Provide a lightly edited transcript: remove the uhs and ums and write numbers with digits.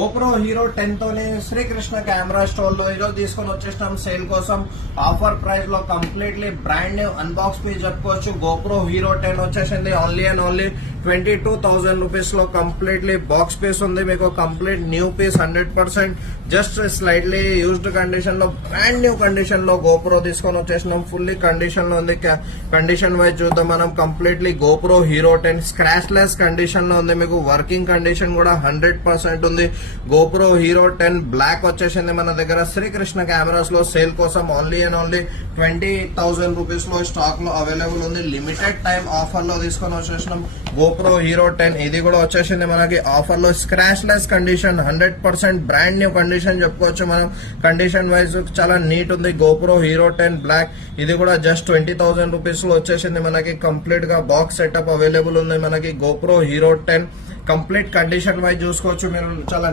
GoPro Hero 10 తోనే Srikrishna camera store లో ఈరోజు తీసుకొని వచ్చేసినాం సేల్ కోసం. ఆఫర్ ప్రైస్ లో completely brand new unbox piece చెప్పుకోవచ్చు. GoPro Hero 10 వచ్చేసింది ఓన్లీ అండ్ ఓన్లీ 22,000 రూపీస్ లో కంప్లీట్లీ బాక్స్ పీస్ ఉంది. మీకు complete new piece 100% just slightly used condition లో బ్రాండ్ న్యూ కండిషన్ లో GoPro తీసుకొని వచ్చేసినాం. ఫుల్లీ కండిషన్ లో ఉంది. కండిషన్ వైజ్ చూద్దాం మనం. Completely GoPro Hero 10 scratch less condition లో ఉంది. మీకు వర్కింగ్ కండిషన్ కూడా 100% ఉంది. GoPro Hero 10 బ్లాక్ వచ్చేసింది మన దగ్గర శ్రీకృష్ణ కెమెరాస్ లో సేల్ కోసం. ఓన్లీ అండ్ ఓన్లీ 20,000 రూపీస్ లో స్టాక్ లో అవైలబుల్ ఉంది. లిమిటెడ్ టైం ఆఫర్ లో తీసుకొని వచ్చేసినాం GoPro Hero 10. ఇది కూడా వచ్చేసింది మనకి ఆఫర్ లో. Scratchless condition, 100% brand new condition చెప్పుకోవచ్చు మనం. కండిషన్ వైజ్ చాలా నీట్ ఉంది. GoPro Hero 10 black. ఇది కూడా జస్ట్ 20,000 రూపీస్ లో వచ్చేసింది మనకి. కంప్లీట్ గా బాక్స్ సెటప్ అవైలబుల్ ఉంది మనకి. GoPro Hero 10 complete condition wise చూసుకోవచ్చు మీరు. చాలా